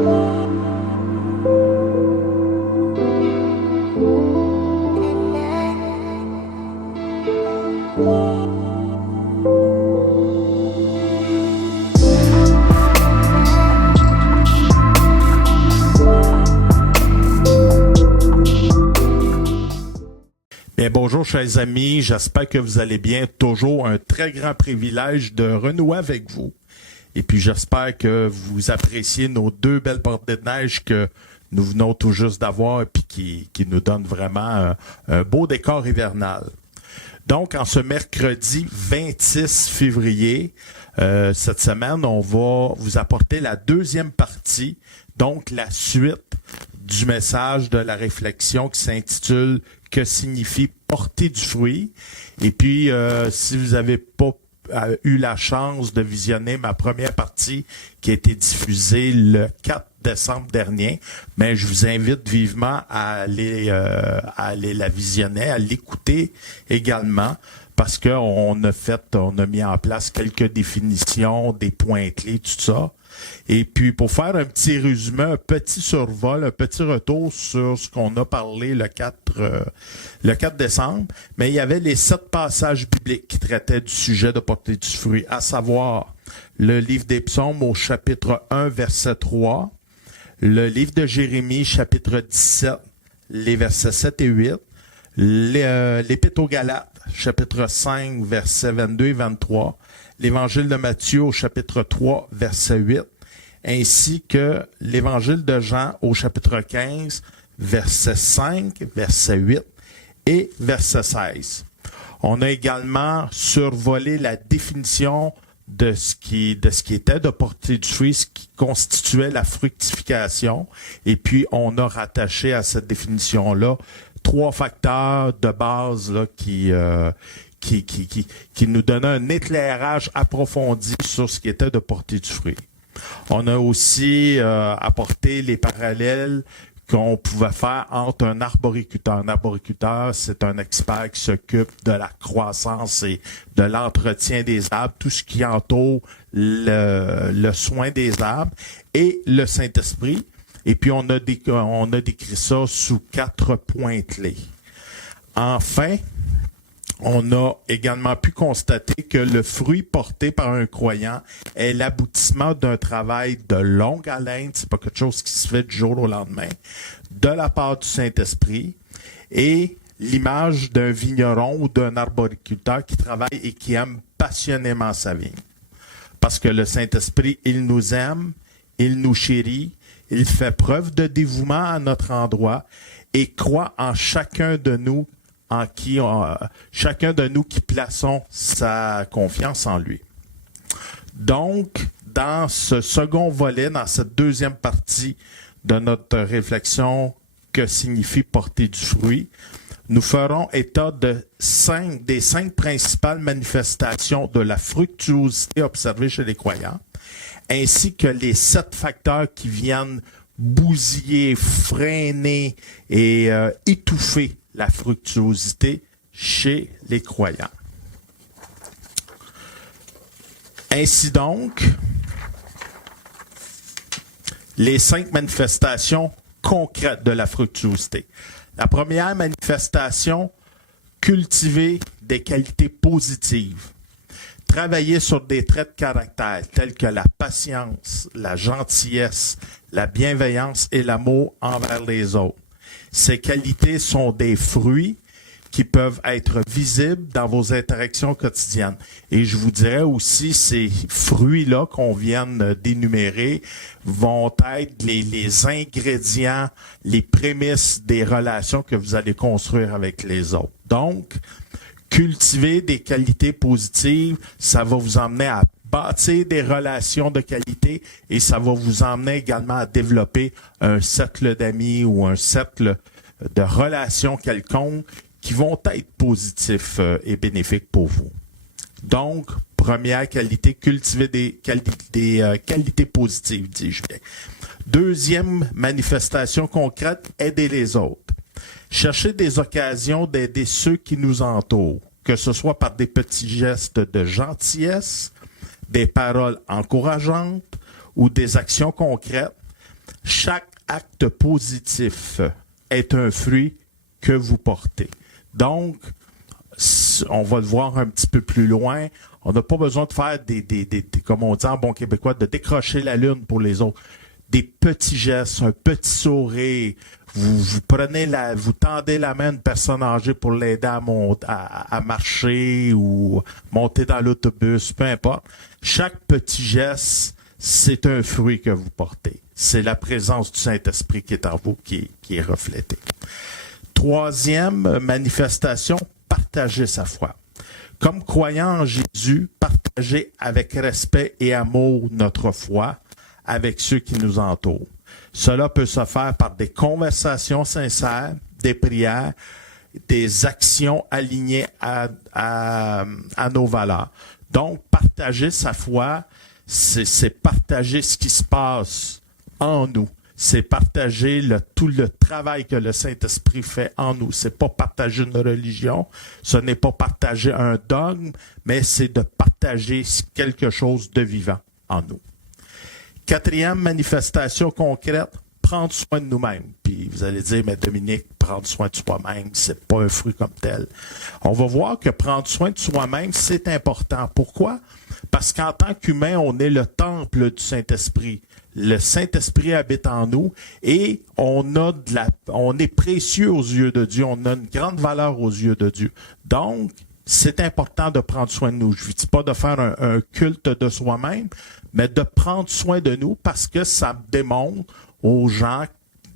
Bien, bonjour chers amis, j'espère que vous allez bien. Toujours un très grand privilège de renouer avec vous. Et puis j'espère que vous appréciez nos deux belles portes de neige que nous venons tout juste d'avoir et puis qui nous donnent vraiment un beau décor hivernal. Donc, en ce mercredi 26 février, cette semaine, on va vous apporter la deuxième partie, donc la suite du message de la réflexion qui s'intitule « Que signifie porter du fruit ?» Et puis, si vous n'avez pas eu la chance de visionner ma première partie qui a été diffusée le 4 décembre dernier, mais je vous invite vivement à aller la visionner, à l'écouter également, parce qu'on a mis en place quelques définitions, des points clés, tout ça. Et puis, pour faire un petit résumé, un petit survol, un petit retour sur ce qu'on a parlé le 4 décembre, mais il y avait les 7 passages bibliques qui traitaient du sujet de porter du fruit, à savoir le livre des Psaumes au chapitre 1, verset 3, le livre de Jérémie, chapitre 17, les versets 7 et 8, l'Épître aux Galates, chapitre 5, versets 22 et 23, l'Évangile de Matthieu au chapitre 3, verset 8, ainsi que l'Évangile de Jean au chapitre 15, verset 5, verset 8 et verset 16. On a également survolé la définition de ce qui était de porter du fruit, ce qui constituait la fructification, et puis on a rattaché à cette définition-là 3 facteurs de base là, qui nous donnait un éclairage approfondi sur ce qui était de porter du fruit. On a aussi apporté les parallèles qu'on pouvait faire entre un arboriculteur. Un arboriculteur, c'est un expert qui s'occupe de la croissance et de l'entretien des arbres, tout ce qui entoure le soin des arbres, et le Saint-Esprit. Et puis, on a décrit ça sous 4 points clés. Enfin, on a également pu constater que le fruit porté par un croyant est l'aboutissement d'un travail de longue haleine, c'est pas quelque chose qui se fait du jour au lendemain, de la part du Saint-Esprit, et l'image d'un vigneron ou d'un arboriculteur qui travaille et qui aime passionnément sa vigne. Parce que le Saint-Esprit, il nous aime, il nous chérit, il fait preuve de dévouement à notre endroit et croit en chacun de nous qui plaçons sa confiance en lui. Donc, dans ce second volet, dans cette deuxième partie de notre réflexion, que signifie porter du fruit, nous ferons état des 5 principales manifestations de la fructuosité observée chez les croyants, ainsi que les 7 facteurs qui viennent bousiller, freiner et étouffer la fructuosité chez les croyants. Ainsi donc, les 5 manifestations concrètes de la fructuosité. La première manifestation, cultiver des qualités positives. Travailler sur des traits de caractère tels que la patience, la gentillesse, la bienveillance et l'amour envers les autres. Ces qualités sont des fruits qui peuvent être visibles dans vos interactions quotidiennes. Et je vous dirais aussi, ces fruits-là qu'on vient d'énumérer vont être les ingrédients, les prémices des relations que vous allez construire avec les autres. Donc, cultiver des qualités positives, ça va vous emmener à bâtir des relations de qualité et ça va vous emmener également à développer un cercle d'amis ou un cercle de relations quelconques qui vont être positifs et bénéfiques pour vous. Donc, première qualité, cultiver des qualités positives, dis-je bien. Deuxième manifestation concrète, aider les autres. Chercher des occasions d'aider ceux qui nous entourent, que ce soit par des petits gestes de gentillesse, des paroles encourageantes ou des actions concrètes. chaque acte positif est un fruit que vous portez. Donc, on va le voir un petit peu plus loin. On n'a pas besoin de faire comme on dit en bon québécois, de décrocher la lune pour les autres. Des petits gestes, un petit sourire. Vous tendez la main à une personne âgée pour l'aider à marcher ou monter dans l'autobus, peu importe. Chaque petit geste, c'est un fruit que vous portez. C'est la présence du Saint-Esprit qui est en vous, qui est reflétée. Troisième manifestation, partager sa foi. Comme croyant en Jésus, partager avec respect et amour notre foi avec ceux qui nous entourent. Cela peut se faire par des conversations sincères, des prières, des actions alignées à nos valeurs. Donc, partager sa foi, c'est partager ce qui se passe en nous. C'est partager tout le travail que le Saint-Esprit fait en nous. C'est pas partager une religion, ce n'est pas partager un dogme, mais c'est de partager quelque chose de vivant en nous. Quatrième manifestation concrète, prendre soin de nous-mêmes. Puis vous allez dire, mais Dominique, prendre soin de soi-même, c'est pas un fruit comme tel. On va voir que prendre soin de soi-même, c'est important. Pourquoi? Parce qu'en tant qu'humain, on est le temple du Saint-Esprit. Le Saint-Esprit habite en nous et on est précieux aux yeux de Dieu. On a une grande valeur aux yeux de Dieu. Donc, c'est important de prendre soin de nous. Je ne dis pas de faire un culte de soi-même, mais de prendre soin de nous parce que ça démontre aux gens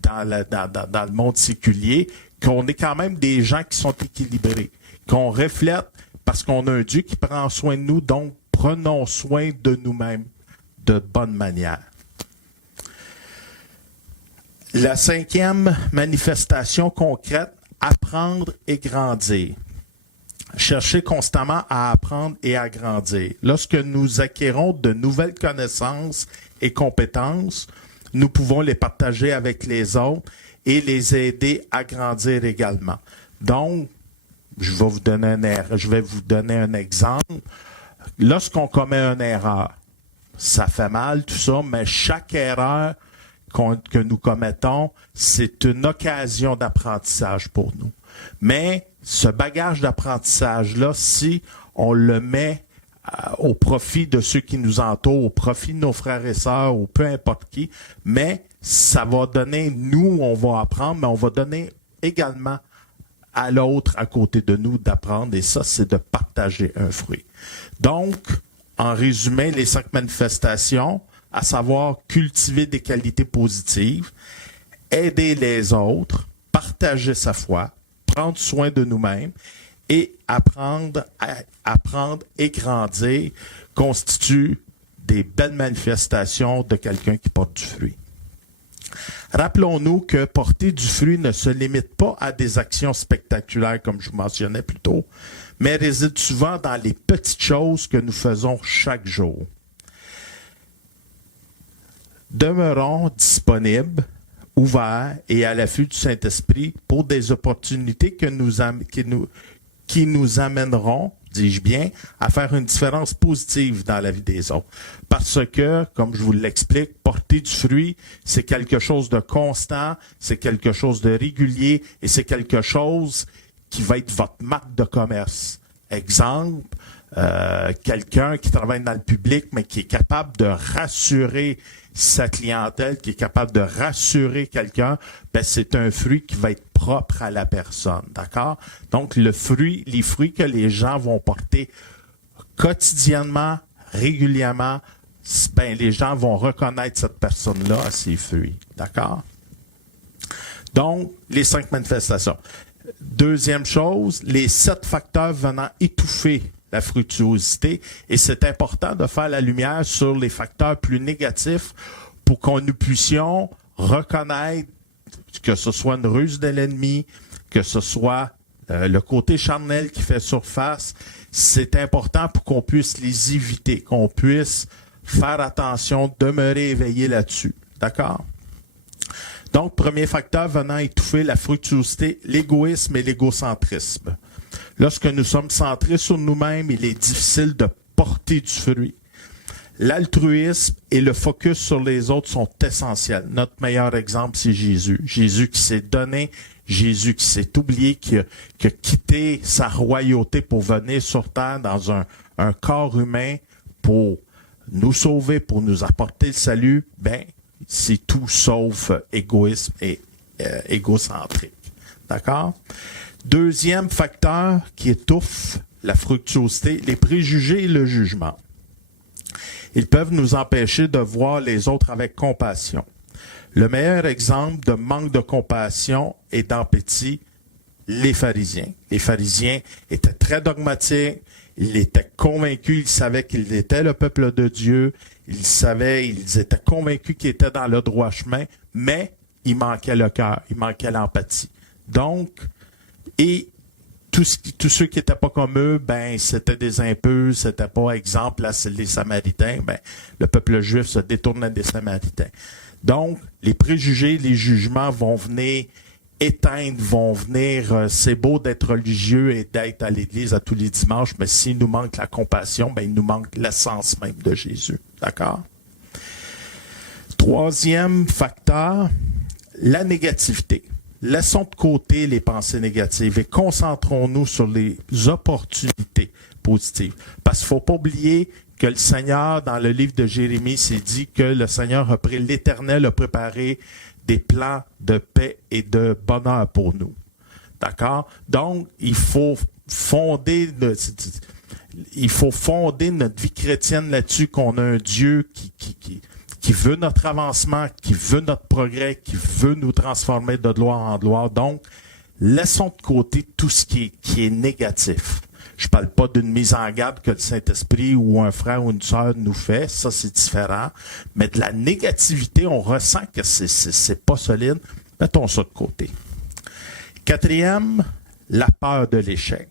dans le monde séculier qu'on est quand même des gens qui sont équilibrés, qu'on reflète parce qu'on a un Dieu qui prend soin de nous, donc prenons soin de nous-mêmes de bonne manière. La cinquième manifestation concrète, apprendre et grandir. Chercher constamment à apprendre et à grandir. Lorsque nous acquérons de nouvelles connaissances et compétences, nous pouvons les partager avec les autres et les aider à grandir également. Donc, je vais vous donner un exemple. Lorsqu'on commet une erreur, ça fait mal tout ça, mais chaque erreur que nous commettons, c'est une occasion d'apprentissage pour nous. Mais ce bagage d'apprentissage-là, si on le met au profit de ceux qui nous entourent, au profit de nos frères et sœurs, ou peu importe qui, mais ça va donner, nous, on va apprendre, mais on va donner également à l'autre à côté de nous d'apprendre, et ça, c'est de partager un fruit. Donc, en résumé, les 5 manifestations, à savoir cultiver des qualités positives, aider les autres, partager sa foi, prendre soin de nous-mêmes et apprendre et grandir constituent des belles manifestations de quelqu'un qui porte du fruit. Rappelons-nous que porter du fruit ne se limite pas à des actions spectaculaires, comme je vous mentionnais plus tôt, mais réside souvent dans les petites choses que nous faisons chaque jour. Demeurons disponibles, ouverts et à l'affût du Saint-Esprit pour des opportunités qui nous amèneront, dis-je bien, à faire une différence positive dans la vie des autres. Parce que, comme je vous l'explique, porter du fruit, c'est quelque chose de constant, c'est quelque chose de régulier et c'est quelque chose qui va être votre marque de commerce. Exemple, quelqu'un qui travaille dans le public, mais qui est capable de rassurer sa clientèle, qui est capable de rassurer quelqu'un, ben c'est un fruit qui va être propre à la personne, d'accord? Donc, les fruits que les gens vont porter quotidiennement, régulièrement, ben les gens vont reconnaître cette personne-là à ses fruits, d'accord? Donc, les 5 manifestations. Deuxième chose, les 7 facteurs venant étouffer la fructuosité, et c'est important de faire la lumière sur les facteurs plus négatifs pour que nous puissions reconnaître que ce soit une ruse de l'ennemi, que ce soit le côté charnel qui fait surface. C'est important pour qu'on puisse les éviter, qu'on puisse faire attention, demeurer éveillé là-dessus. D'accord? Donc, premier facteur venant étouffer la fructuosité, l'égoïsme et l'égocentrisme. Lorsque nous sommes centrés sur nous-mêmes, il est difficile de porter du fruit. L'altruisme et le focus sur les autres sont essentiels. Notre meilleur exemple, c'est Jésus. Jésus qui s'est donné, Jésus qui s'est oublié, qui a quitté sa royauté pour venir sur terre dans un corps humain pour nous sauver, pour nous apporter le salut. Ben, c'est tout sauf égoïsme et égocentrique. D'accord? Deuxième facteur qui étouffe la fructuosité, les préjugés et le jugement. Ils peuvent nous empêcher de voir les autres avec compassion. Le meilleur exemple de manque de compassion et d'empathie, les pharisiens. Les pharisiens étaient très dogmatiques, ils étaient convaincus, ils savaient qu'ils étaient le peuple de Dieu, ils étaient convaincus qu'ils étaient dans le droit chemin, mais il manquait le cœur, il manquait l'empathie. Donc, et tous ceux qui n'étaient pas comme eux, ben, c'était des impurs, c'était pas, exemple, là, c'est les Samaritains, ben, le peuple juif se détournait des Samaritains. Donc, les préjugés, les jugements vont venir éteindre, vont venir, c'est beau d'être religieux et d'être à l'église à tous les dimanches, mais s'il nous manque la compassion, ben, il nous manque l'essence même de Jésus. D'accord? Troisième facteur, la négativité. Laissons de côté les pensées négatives et concentrons-nous sur les opportunités positives. Parce qu'il ne faut pas oublier que le Seigneur, dans le livre de Jérémie, s'est dit que le Seigneur a pris l'Éternel, a préparé des plans de paix et de bonheur pour nous. D'accord? Donc, il faut fonder notre vie chrétienne là-dessus, qu'on a un Dieu qui veut notre avancement, qui veut notre progrès, qui veut nous transformer de gloire en gloire. Donc, laissons de côté tout ce qui est négatif. Je parle pas d'une mise en garde que le Saint-Esprit ou un frère ou une sœur nous fait, ça c'est différent. Mais de la négativité, on ressent que c'est pas solide. Mettons ça de côté. Quatrième, la peur de l'échec.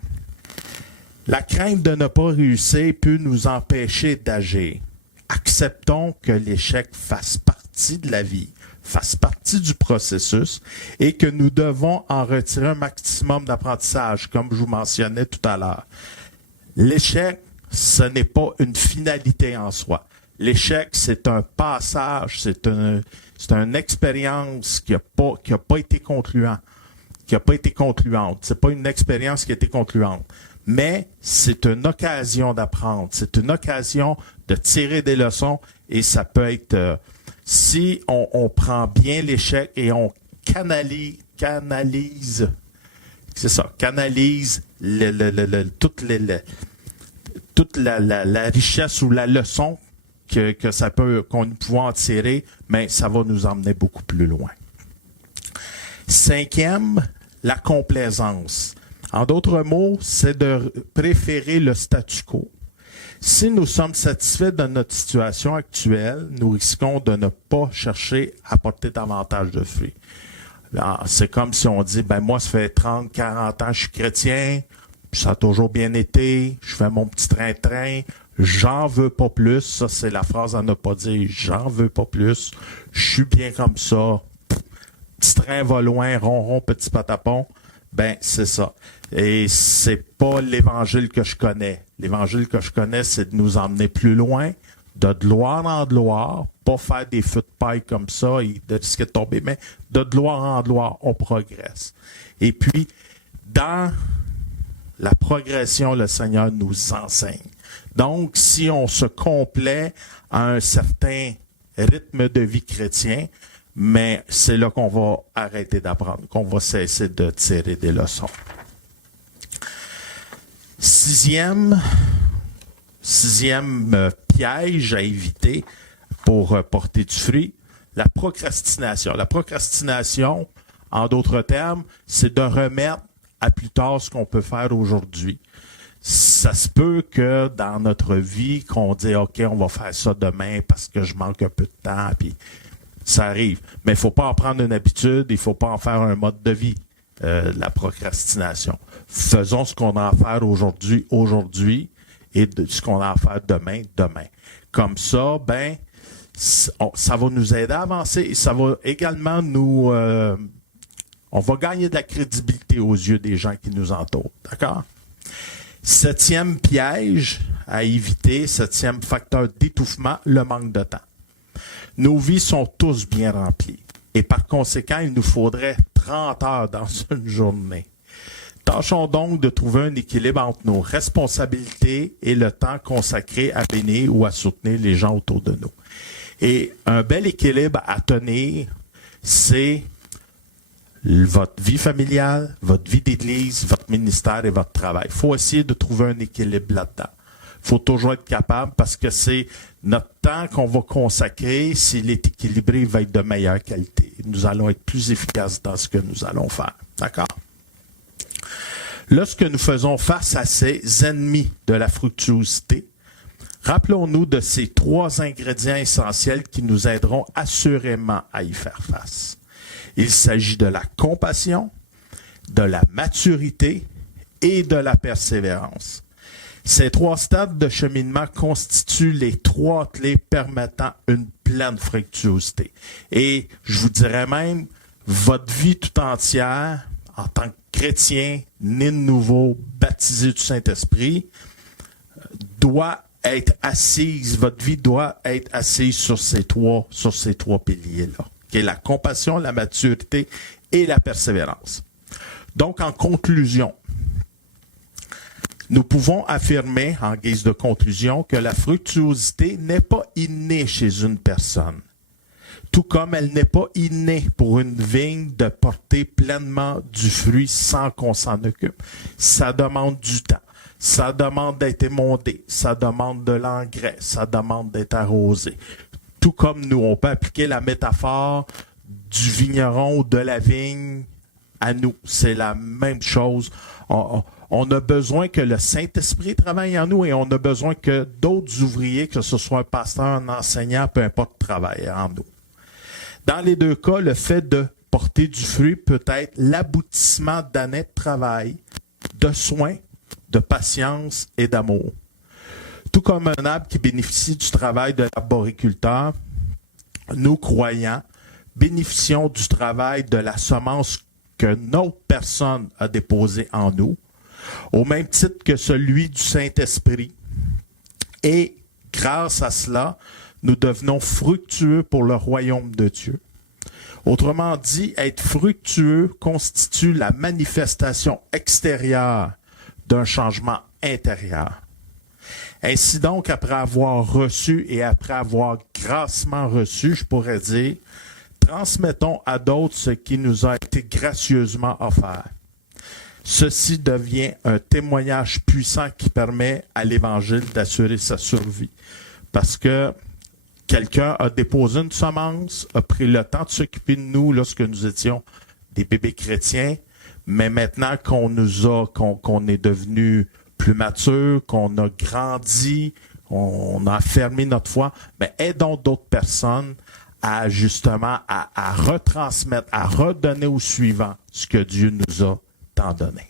La crainte de ne pas réussir peut nous empêcher d'agir. Acceptons que l'échec fasse partie de la vie, fasse partie du processus et que nous devons en retirer un maximum d'apprentissage, comme je vous mentionnais tout à l'heure. L'échec, ce n'est pas une finalité en soi. L'échec, c'est un passage, c'est une expérience qui a pas été concluante. C'est pas une expérience qui a été concluante. Mais c'est une occasion d'apprendre, c'est une occasion de tirer des leçons et ça peut être, si on prend bien l'échec et on canalise toute la richesse ou la leçon qu'on peut en tirer, mais ça va nous emmener beaucoup plus loin. Cinquième, la complaisance. En d'autres mots, c'est de préférer le statu quo. Si nous sommes satisfaits de notre situation actuelle, nous risquons de ne pas chercher à porter davantage de fruits. C'est comme si on dit, ben moi, ça fait 30, 40 ans que je suis chrétien, ça a toujours bien été, je fais mon petit train-train, j'en veux pas plus. Ça, c'est la phrase à ne pas dire, j'en veux pas plus, je suis bien comme ça, petit train va loin, ronron, petit patapon. Ben, c'est ça. Et c'est pas l'évangile que je connais. L'évangile que je connais, c'est de nous emmener plus loin, de gloire en gloire, pas faire des feux de paille comme ça et de risquer de tomber, mais de gloire en gloire, on progresse. Et puis, dans la progression, le Seigneur nous enseigne. Donc, si on se complaît à un certain rythme de vie chrétien, mais c'est là qu'on va arrêter d'apprendre, qu'on va cesser de tirer des leçons. Sixième piège à éviter pour porter du fruit, la procrastination. La procrastination, en d'autres termes, c'est de remettre à plus tard ce qu'on peut faire aujourd'hui. Ça se peut que dans notre vie, qu'on dise « OK, on va faire ça demain parce que je manque un peu de temps », puis ça arrive. Mais il ne faut pas en prendre une habitude, il ne faut pas en faire un mode de vie, la procrastination. Faisons ce qu'on a à faire aujourd'hui, et ce qu'on a à faire demain. Comme ça, ben, ça va nous aider à avancer et ça va également on va gagner de la crédibilité aux yeux des gens qui nous entourent. D'accord? Septième piège à éviter, septième facteur d'étouffement, le manque de temps. Nos vies sont tous bien remplies et par conséquent, il nous faudrait 30 heures dans une journée. Tâchons donc de trouver un équilibre entre nos responsabilités et le temps consacré à bénir ou à soutenir les gens autour de nous. Et un bel équilibre à tenir, c'est votre vie familiale, votre vie d'église, votre ministère et votre travail. Il faut essayer de trouver un équilibre là-dedans. Il faut toujours être capable parce que c'est notre temps qu'on va consacrer. S'il est équilibré, il va être de meilleure qualité. Nous allons être plus efficaces dans ce que nous allons faire. D'accord? Lorsque nous faisons face à ces ennemis de la fructuosité, rappelons-nous de ces 3 ingrédients essentiels qui nous aideront assurément à y faire face. Il s'agit de la compassion, de la maturité et de la persévérance. Ces 3 stades de cheminement constituent les 3 clés permettant une pleine fructuosité. Et je vous dirais même, votre vie tout entière, en tant que chrétien, né de nouveau, baptisé du Saint-Esprit, doit être assise, votre vie doit être assise sur ces trois piliers-là, qui est la compassion, la maturité et la persévérance. Donc, en conclusion, nous pouvons affirmer, en guise de conclusion, que la fructuosité n'est pas innée chez une personne, tout comme elle n'est pas innée pour une vigne de porter pleinement du fruit sans qu'on s'en occupe. Ça demande du temps. Ça demande d'être émondé, ça demande de l'engrais, ça demande d'être arrosé. Tout comme nous, on peut appliquer la métaphore du vigneron ou de la vigne à nous. C'est la même chose. On a besoin que le Saint-Esprit travaille en nous et on a besoin que d'autres ouvriers, que ce soit un pasteur, un enseignant, peu importe, travaillent en nous. Dans les 2 cas, le fait de porter du fruit peut être l'aboutissement d'années de travail, de soins, de patience et d'amour. Tout comme un arbre qui bénéficie du travail de l'arboriculteur, nous, croyants, bénéficions du travail de la semence qu'une autre personne a déposée en nous, au même titre que celui du Saint-Esprit. Et grâce à cela, nous devenons fructueux pour le royaume de Dieu. Autrement dit, être fructueux constitue la manifestation extérieure d'un changement intérieur. Ainsi donc, après avoir reçu et après avoir grassement reçu, je pourrais dire, transmettons à d'autres ce qui nous a été gracieusement offert. Ceci devient un témoignage puissant qui permet à l'Évangile d'assurer sa survie. Parce que quelqu'un a déposé une semence, a pris le temps de s'occuper de nous lorsque nous étions des bébés chrétiens, mais maintenant qu'on est devenu plus mature, qu'on a grandi, on a affermi notre foi, mais aidons d'autres personnes à justement à retransmettre, à redonner au suivant ce que Dieu nous a tant donné.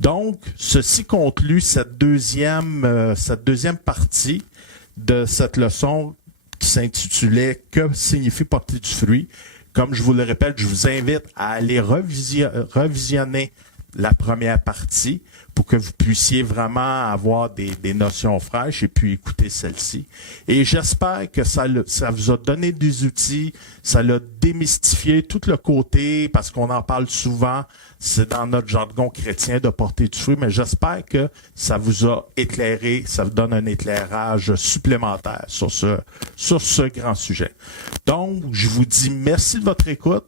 Donc, ceci conclut cette deuxième partie de cette leçon qui s'intitulait « Que signifie porter du fruit ?» Comme je vous le répète, je vous invite à aller revisionner la première partie pour que vous puissiez vraiment avoir des notions fraîches et puis écouter celle-ci. Et j'espère que ça vous a donné des outils, ça l'a démystifié tout le côté, parce qu'on en parle souvent, c'est dans notre jargon chrétien de porter du fruit, mais j'espère que ça vous a éclairé, ça vous donne un éclairage supplémentaire sur ce grand sujet. Donc, je vous dis merci de votre écoute.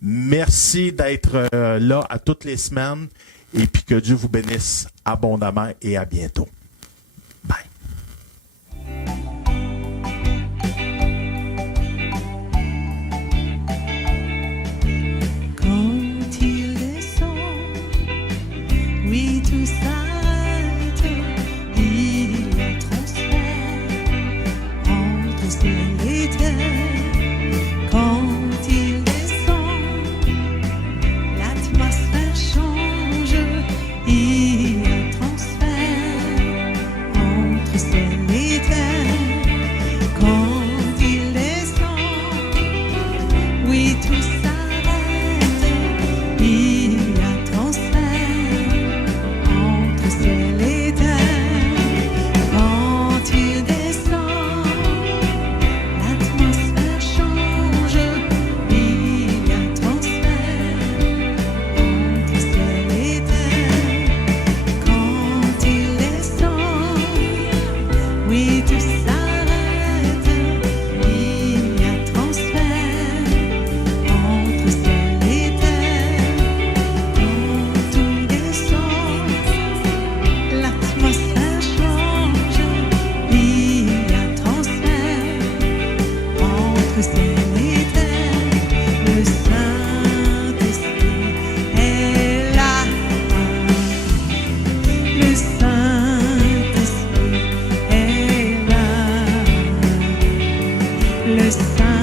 Merci d'être là à toutes les semaines et puis que Dieu vous bénisse abondamment et à bientôt. Bye. Quand il descend, oui tout s'arrête, il le transfère entre ciel et terre. Quand il descend, l'atmosphère change, il le transfère entre ciel et terre. Quand il descend, oui tout s'arrête, il la transfère entre ciel et le sein